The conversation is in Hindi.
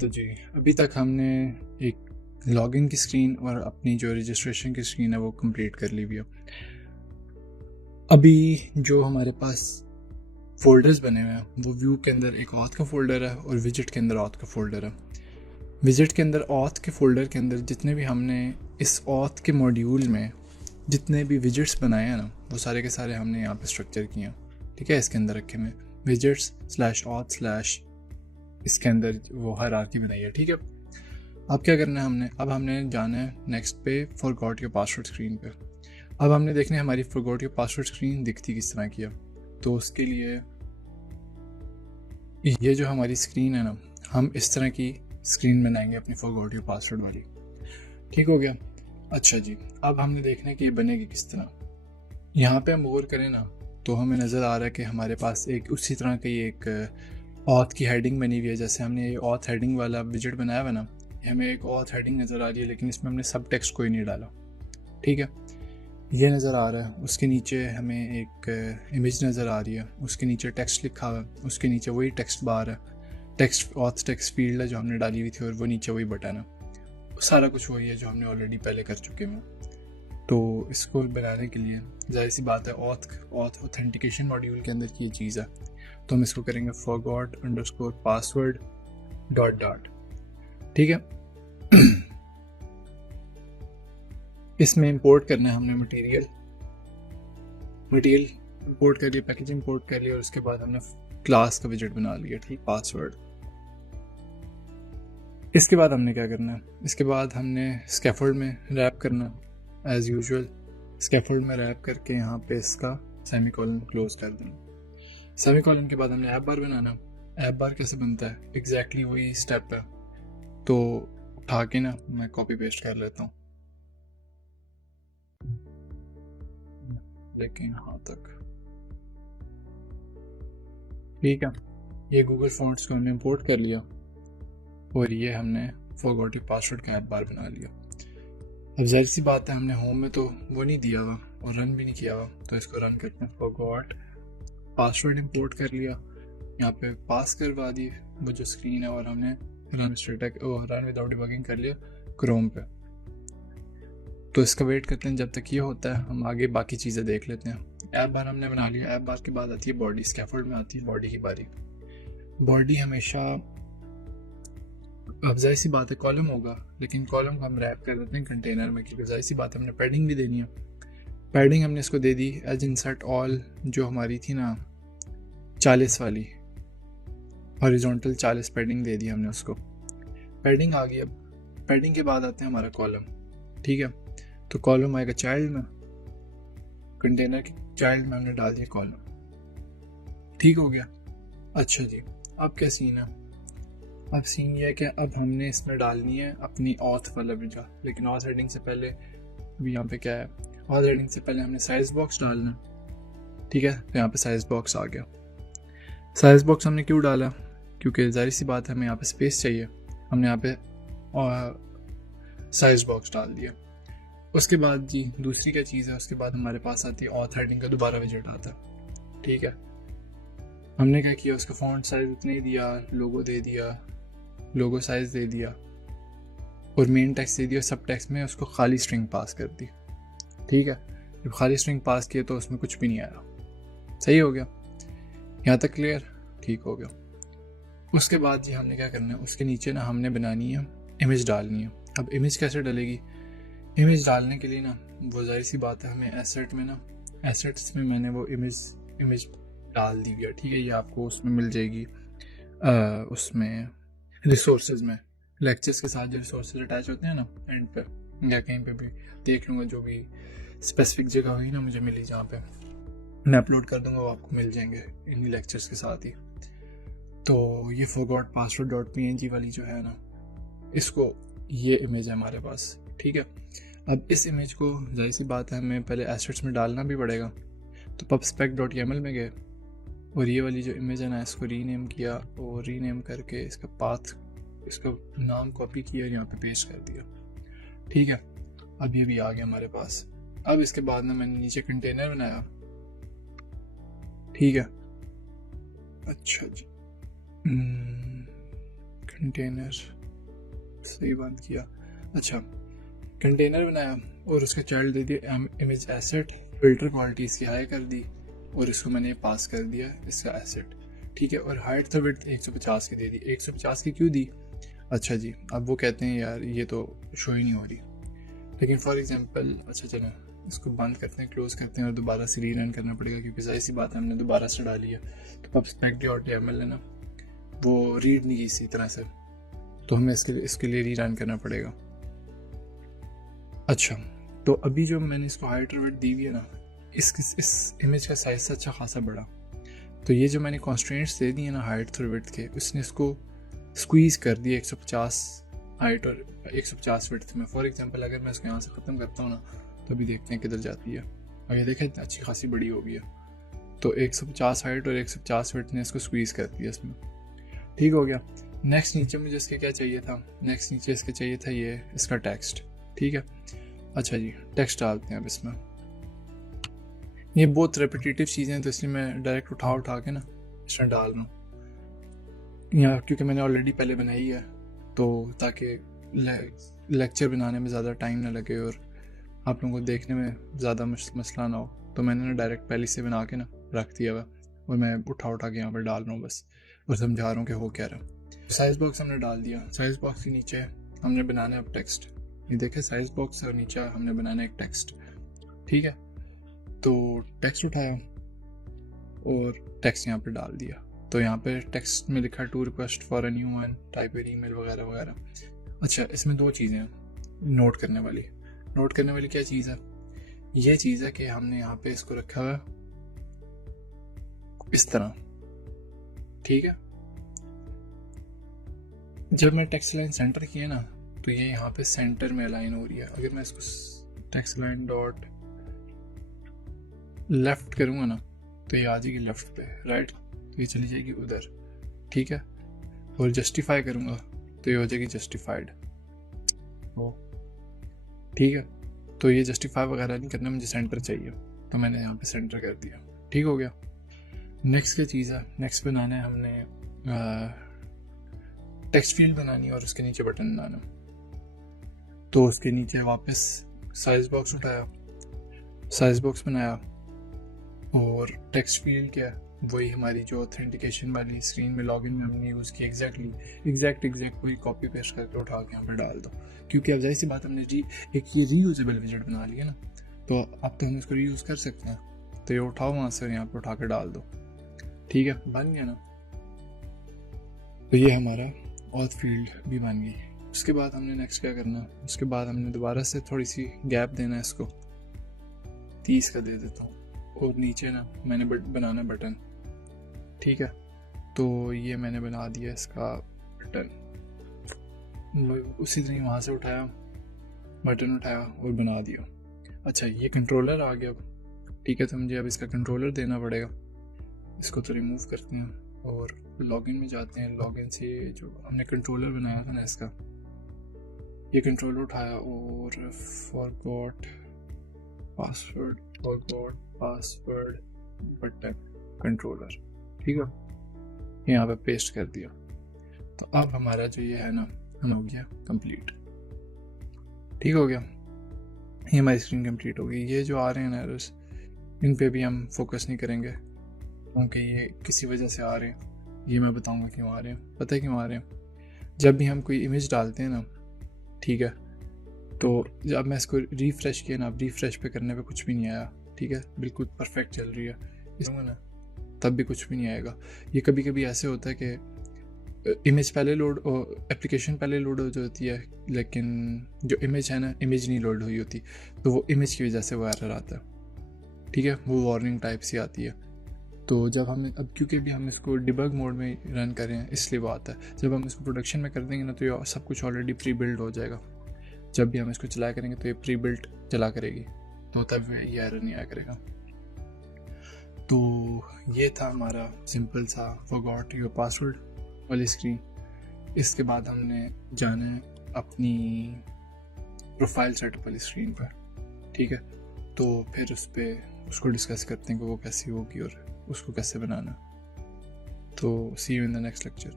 तो जी, अभी तक हमने एक लॉगिन की स्क्रीन और अपनी जो रजिस्ट्रेशन की स्क्रीन है वो कंप्लीट कर ली भी है। अभी जो हमारे पास फोल्डर्स बने हुए हैं वो व्यू के अंदर एक ऑथ का फोल्डर है और विजिट के अंदर ऑथ का फोल्डर है। विजिट के अंदर ऑथ के फोल्डर के अंदर जितने भी हमने इस ऑथ के मॉड्यूल में जितने भी विजिट्स बनाए हैं ना, वो सारे के सारे हमने यहाँ पे स्ट्रक्चर किए हैं। ठीक है, इसके अंदर रखे हुए विजिट्स स्लैश ऑथ स्लैश इसके अंदर वो हायरार्की बनाई है। ठीक है, अब क्या करना है अब हमने जाना है नेक्स्ट पे फॉरगॉट योर पासवर्ड स्क्रीन पे। अब हमने देखना है हमारी फॉरगॉट योर पासवर्ड स्क्रीन दिखती किस तरह की है। तो उसके लिए ये जो हमारी स्क्रीन है ना, हम इस तरह की स्क्रीन बनाएंगे अपनी फॉरगॉट योर पासवर्ड वाली। ठीक हो गया। अच्छा जी, अब हमने देखना है कि ये बनेगी किस तरह। यहाँ पे हम गौर करें ना तो हमें नज़र आ रहा है कि हमारे पास एक उसी तरह की एक ऑथ की हेडिंग बनी हुई है। जैसे हमने ये ऑथ हेडिंग वाला विजिट बनाया हुआ ना, हमें एक ऑथ हेडिंग नज़र आ रही है, लेकिन इसमें हमने सब टेक्स्ट कोई नहीं डाला। ठीक है, ये नज़र आ रहा है। उसके नीचे हमें एक इमेज नज़र आ रही है, उसके नीचे टेक्स्ट लिखा हुआ है, उसके नीचे वही टेक्स्ट बार है, टेक्स्ट ऑथ टेक्स्ट फील्ड है जो हमने डाली हुई थी, और वो नीचे वही बटन है। सारा कुछ वही है जो हमने ऑलरेडी पहले कर चुके हैं। तो इसको बनाने के लिए जाहिर सी बात है ऑथ ऑथेंटिकेशन मॉड्यूल के अंदर की ये चीज़ है, तो हम इसको करेंगे forgot_password ... ठीक है। इसमें इंपोर्ट करना है हमने मटेरियल इंपोर्ट कर लिया, पैकेज इंपोर्ट कर लिया, और उसके बाद हमने क्लास का विजिट बना लिया। ठीक, पासवर्ड। इसके बाद हमने क्या करना है, इसके बाद हमने स्कैफोल्ड में रैप करना एज यूजुअल। स्कैफोल्ड में रैप करके यहाँ पे इसका सेमीकोलन क्लोज कर देना। सेमीकोलन के बाद हमने ऐप बार बनाना। ऐप बार कैसे बनता है, एग्जैक्टली वही स्टेप है। तो उठा के ना मैं कॉपी पेस्ट कर लेता हूँ, लेकिन यहाँ तक ठीक है। ये गूगल फॉन्ट्स को हमने इंपोर्ट कर लिया, और ये हमने फॉरगॉट योर पासवर्ड का ऐप बार बना लिया। अब जाहिर सी बात है हमने होम में तो वो नहीं दिया हुआ और रन भी नहीं किया हुआ, तो इसको रन करते हैं। फॉरगॉट पासवर्ड इंपोर्ट कर लिया, यहाँ पे पास करवा दी वो जो स्क्रीन है, और हमने रन विदाउट डिबगिंग कर लिया क्रोम पे। तो इसका वेट करते हैं जब तक ये होता है, हम आगे बाकी चीज़ें देख लेते हैं। ऐप बार हमने बना लिया। ऐप बार के बाद आती है बॉडी। स्कैफोल्ड में आती है बॉडी की बारी। बॉडी हमेशा, अब जाहिर सी बात है कॉलम होगा, लेकिन कॉलम को हम रैप कर देते हैं कंटेनर में, क्योंकि जाहिर सी बात है हमने पैडिंग भी देनी है। पैडिंग हमने इसको दे दी एज इंसर्ट ऑल, जो हमारी थी ना 40 वाली हॉरिजॉन्टल 40 पैडिंग दे दी हमने उसको। पैडिंग आ गई। अब पैडिंग के बाद आते हैं हमारा कॉलम। ठीक है, तो कॉलम आएगा चाइल्ड में, कंटेनर के चाइल्ड में हमने डाल दिया कॉलम। ठीक हो गया। अच्छा जी, अब क्या सीन है, अब सीन ये है कि अब हमने इसमें डालनी है अपनी ऑथ वाला विजा, लेकिन ऑथ हेडिंग से पहले भी यहाँ पे क्या है, ऑथ हेडिंग से पहले हमने साइज बॉक्स डालना। ठीक है, तो यहाँ पे साइज बॉक्स आ गया। साइज बॉक्स हमने क्यों डाला, क्योंकि जाहिर सी बात है हमें यहाँ पे स्पेस चाहिए, हमने यहाँ पे साइज बॉक्स डाल दिया। उसके बाद जी दूसरी क्या चीज़ है, उसके बाद हमारे पास आती है ऑथ हेडिंग का दोबारा विजिट आता है। ठीक है, हमने क्या किया, उसका फॉन्ट साइज उतना ही दिया, लोगो दे दिया, लोगो साइज दे दिया, और मेन टेक्स्ट दे दिया। सब टेक्स्ट में उसको खाली स्ट्रिंग पास कर दी। ठीक है, जब खाली स्ट्रिंग पास किया तो उसमें कुछ भी नहीं आया। सही हो गया, यहाँ तक क्लियर? ठीक हो गया। उसके बाद जी हमने क्या करना है, उसके नीचे ना हमने बनानी है इमेज डालनी है। अब इमेज कैसे डलेगी, इमेज डालने के लिए ना वो जाहिर सी बात है हमें एसेट में ना, एसेट्स में मैंने वो इमेज डाल दी गया। ठीक है, ये आपको उसमें मिल जाएगी, उसमें रिसोर्सेज में, लेक्चर्स के साथ जो रिसोर्सेज अटैच होते हैं ना एंड पे, या कहीं पे भी देख लूँगा, जो भी स्पेसिफिक जगह हुई ना मुझे मिली जहाँ पे मैं अपलोड कर दूंगा, वो आपको मिल जाएंगे इन्हीं लेक्चर्स के साथ ही। तो ये forgotpassword.png वाली जो है ना, इसको ये इमेज है हमारे पास। ठीक है, अब इस इमेज को जाहिर सी बात है हमें पहले एसेट्स में डालना भी पड़ेगा। तो pubspec.yaml में गए, और ये वाली जो इमेज है ना इसको रीनेम किया, और रीनेम करके इसका पाथ, इसका नाम कॉपी किया, यहाँ पे पेस्ट कर दिया। ठीक है, अब ये भी आ गया हमारे पास। अब इसके बाद ना मैंने नीचे कंटेनर बनाया। ठीक है, अच्छा जी, कंटेनर सही बंद किया। अच्छा, कंटेनर बनाया और उसका चाइल्ड दे दिया इमेज एसेट, फिल्टर क्वालिटी इसकी हाई कर दी और इसको मैंने पास कर दिया इसका एसेट, ठीक है। और हाइट तो विड्थ 150 की दे दी। 150 की क्यों दी? अच्छा जी, अब वो कहते हैं यार ये तो शो ही नहीं हो रही, लेकिन फॉर एग्जांपल अच्छा चलो इसको बंद करते हैं, क्लोज करते हैं और दोबारा से रीरन करना पड़ेगा क्योंकि जाहिर सी बात है हमने दोबारा से डाली है। तो pubspec.yaml है ना, वो रीड नहीं की इसी तरह से, तो हमें इसके लिए रीरन करना पड़ेगा। अच्छा, तो अभी जो मैंने इसको हाइट और विड्थ दी हुई है ना, इस इमेज का साइज से अच्छा खासा बड़ा, तो ये जो मैंने कॉन्स्ट्रेंट्स दे दिए ना हाइट और विड्थ के, उसने इसको स्क्वीज कर दिया 150 हाइट और 150 विड्थ में। फॉर एग्जांपल अगर मैं इसको यहाँ से ख़त्म करता हूँ ना, तो अभी देखते हैं किधर जाती है। और ये देखें अच्छी खासी बड़ी हो गई है। तो 150 हाइट और 150 विड्थ ने इसको स्क्वीज कर दिया इसमें, ठीक हो गया। नेक्स्ट नीचे मुझे इसके क्या चाहिए था? नेक्स्ट नीचे इसके चाहिए था ये इसका टेक्स्ट, ठीक है। अच्छा जी, टेक्स्ट डालते हैं अब इसमें। ये बहुत रेपिटेटिव चीज़ें हैं तो इसलिए मैं डायरेक्ट उठा के ना इसमें डाल रहा हूँ यहाँ, क्योंकि मैंने ऑलरेडी पहले बनाई है, तो ताकि लेक्चर बनाने में ज़्यादा टाइम ना लगे और आप लोगों को देखने में ज़्यादा मसला ना हो, तो मैंने ना डायरेक्ट पहले से बना के ना रख दिया हुआ और मैं उठा के यहाँ पर डाल रहा हूँ बस, और समझा रहा हूँ कि हो क्या रहा। साइज़ बॉक्स हमने डाल दिया। साइज़ बॉक्स के नीचे हमने बनाना है अब टेक्स्ट। ये देखें साइज़ बॉक्स और नीचे हमने बनाना है एक टेक्स्ट, ठीक है। तो टेक्स्ट उठाया और टेक्स्ट यहाँ पे डाल दिया। तो यहाँ पे टेक्स्ट में लिखा to request for a new one, type your email वगैरह वगैरह। अच्छा, इसमें दो चीज़ें हैं नोट करने वाली। नोट करने वाली क्या चीज़ है? ये चीज़ है कि हमने यहाँ पे इसको रखा हुआ इस तरह, ठीक है। जब मैं टेक्स्ट लाइन सेंटर किया ना, तो ये यहाँ पे सेंटर में अलाइन हो रही है। अगर मैं इसको टेक्स्ट लाइन डॉट लेफ्ट करूँगा ना, तो ये आ जाएगी लेफ्ट पे, राइट तो ये चली जाएगी उधर, ठीक है। और जस्टिफाई करूँगा तो ये हो जाएगी जस्टिफाइड, ठीक है। तो ये जस्टिफाई वगैरह नहीं करना, मुझे सेंटर चाहिए, तो मैंने यहाँ पे सेंटर कर दिया, ठीक हो गया। नेक्स्ट क्या चीज़ है? नेक्स्ट बनाना है हमने टेक्स्ट फील्ड बनानी है और उसके नीचे बटन बनाना। तो उसके नीचे वापस साइज बॉक्स उठाया, साइज बॉक्स बनाया और टेक्स्ट फील्ड क्या है? वही हमारी जो ऑथेंटिकेशन वाली स्क्रीन में लॉगिन में हमने यूज़ की एग्जैक्ट वही कॉपी पेस्ट करके उठा के यहाँ पर डाल दो, क्योंकि अब जाहिर सी बात हमने एक ये रीयूजेबल विजेट बना लिया ना, तो अब तो हम इसको रीयूज़ कर सकते हैं। तो ये उठाओ वहाँ से यहाँ पे उठा के डाल दो, ठीक है, बन गया ना। तो ये हमारा ऑथ फील्ड भी बन गई। उसके बाद हमने नेक्स्ट क्या करना? उसके बाद हमने दोबारा से थोड़ी सी गैप देना है इसको, 30 का दे देता हूँ, और नीचे ना मैंने बनाना बटन, ठीक है। तो ये मैंने बना दिया इसका बटन, उसी तरह वहाँ से उठाया बटन उठाया और बना दिया। अच्छा, ये कंट्रोलर आ गया, ठीक है। तो मुझे अब इसका कंट्रोलर देना पड़ेगा। इसको तो रिमूव करते हैं और लॉगिन में जाते हैं। लॉगिन से जो हमने कंट्रोलर बनाया था ना इसका, ये कंट्रोलर उठाया और फॉरगॉट पासवर्ड बटन कंट्रोलर, ठीक है, यहाँ पे पेस्ट कर दिया। तो अब हमारा जो ये है ना हो गया कंप्लीट, ठीक हो गया। ये हमारी स्क्रीन कंप्लीट हो गई। ये जो आ रहे हैं ना एरर्स, इन पे भी हम फोकस नहीं करेंगे क्योंकि ये किसी वजह से आ रहे हैं। ये मैं बताऊंगा क्यों आ रहे हैं। पता है क्यों आ रहे हैं? जब भी हम कोई इमेज डालते हैं ना, ठीक है, तो जब मैं इसको रिफ़्रेश किया ना, अब रिफ़्रेश पे करने पे कुछ भी नहीं आया, ठीक है, बिल्कुल परफेक्ट चल रही है इसमें ना, तब भी कुछ भी नहीं आएगा। ये कभी कभी ऐसे होता है कि इमेज पहले लोड, एप्लीकेशन पहले लोड हो जाती है, लेकिन जो इमेज है ना, इमेज नहीं लोड हुई होती, तो वो इमेज की वजह से वो एरर आता है, ठीक है, वो वार्निंग टाइप सी आती है। तो जब हम अब क्योंकि भी हम इसको डिबग मोड में रन कर रहे हैं, इसलिए वो आता है। जब हम इसको प्रोडक्शन में कर देंगे ना, तो ये सब कुछ ऑलरेडी प्री बिल्ड हो जाएगा। जब भी हम इसको चलाया करेंगे तो ये प्री बिल्ड चला करेगी, तो तब ये एरर नहीं आया करेगा। तो ये था हमारा सिंपल सा फॉरगॉट योर पासवर्ड वाली स्क्रीन। इसके बाद हमने जाना है अपनी प्रोफाइल सेटअप वाली स्क्रीन पर, ठीक है। तो फिर उसको डिस्कस करते हैं कि वो कैसी होगी और उसको कैसे बनाना। तो see you in the next lecture.